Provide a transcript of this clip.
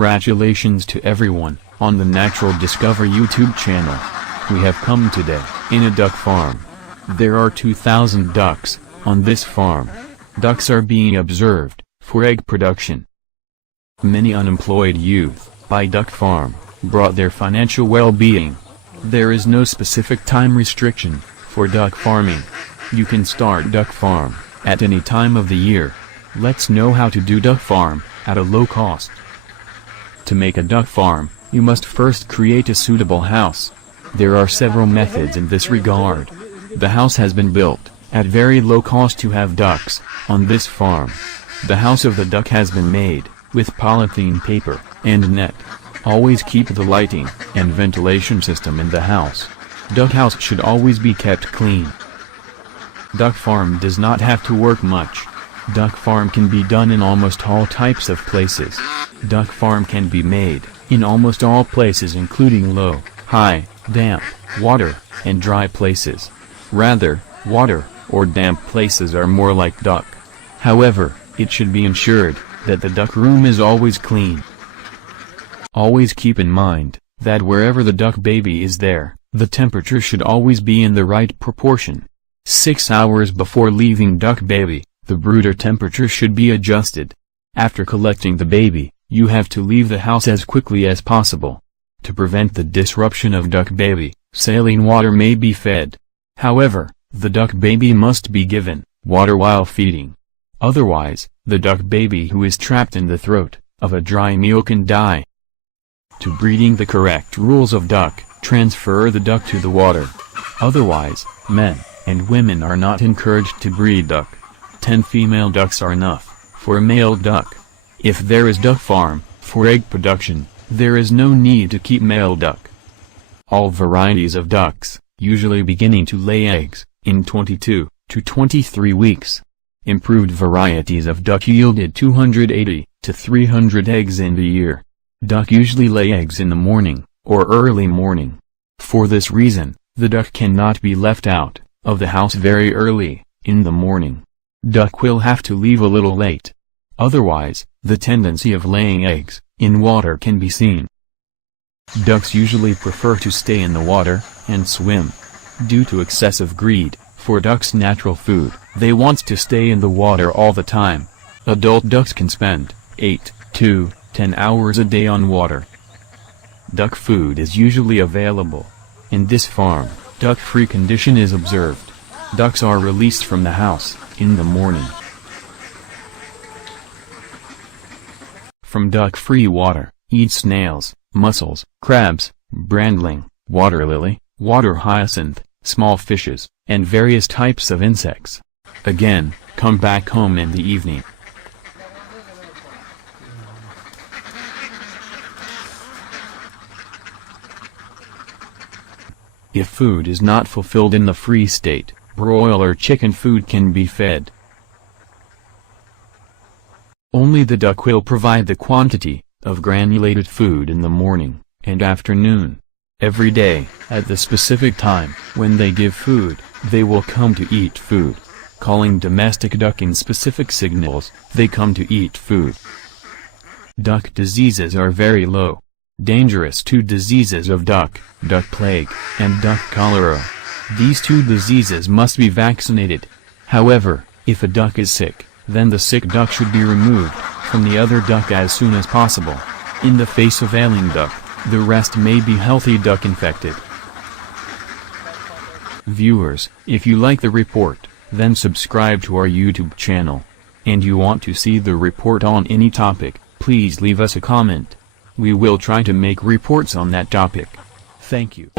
Congratulations to everyone on the Natural Discover YouTube channel. We have come today in a duck farm. There are 2,000 ducks on this farm. Ducks are being observed for egg production. Many unemployed youth by duck farm brought their financial well-being. There is no specific time restriction for duck farming. You can start duck farm at any time of the year. Let's know how to do duck farm at a low cost. To make a duck farm, you must first create a suitable house. There are several methods in this regard. The house has been built at very low cost to have ducks on this farm. The house of the duck has been made with polythene paper and net. Always keep the lighting and ventilation system in the house. Duck house should always be kept clean. Duck farm does not have to work much. Duck farm can be done in almost all types of places. Duck farm can be made in almost all places including low, high, damp, water, and dry places. Rather, water or damp places are more like duck. However, it should be ensured that the duck room is always clean. Always keep in mind that wherever the duck baby is there, the temperature should always be in the right proportion. 6 hours before leaving duck baby, the brooder temperature should be adjusted. After collecting the baby, you have to leave the house as quickly as possible. To prevent the disruption of duck baby, saline water may be fed. However, the duck baby must be given water while feeding. Otherwise, the duck baby who is trapped in the throat of a dry meal can die. To breeding the correct rules of duck, transfer the duck to the water. Otherwise, men and women are not encouraged to breed duck. 10 female ducks are enough for a male duck. If there is duck farm for egg production, there is no need to keep male duck. All varieties of ducks, usually beginning to lay eggs in 22 to 23 weeks. Improved varieties of duck yielded 280 to 300 eggs in the year. Duck usually lay eggs in the morning or early morning. For this reason, the duck cannot be left out of the house very early in the morning. Duck will have to leave a little late. Otherwise, the tendency of laying eggs in water can be seen. Ducks usually prefer to stay in the water and swim. Due to excessive greed for ducks' natural food, they want to stay in the water all the time. Adult ducks can spend 8 to 10 hours a day on water. Duck food is usually available. In this farm, duck-free condition is observed. Ducks are released from the house in the morning. From duck-free water, eat snails, mussels, crabs, brandling, water lily, water hyacinth, small fishes, and various types of insects. Again, come back home in the evening. If food is not fulfilled in the free state, broiler chicken food can be fed. Only the duck will provide the quantity of granulated food in the morning and afternoon. Every day, at the specific time when they give food, they will come to eat food. Calling domestic duck in specific signals, they come to eat food. Duck diseases are very low. Dangerous 2 diseases of duck plague, and duck cholera. These 2 diseases must be vaccinated. However, if a duck is sick, then the sick duck should be removed from the other duck as soon as possible. In the face of ailing duck, the rest may be healthy duck infected. Viewers, if you like the report, then subscribe to our YouTube channel. And you want to see the report on any topic, please leave us a comment. We will try to make reports on that topic. Thank you.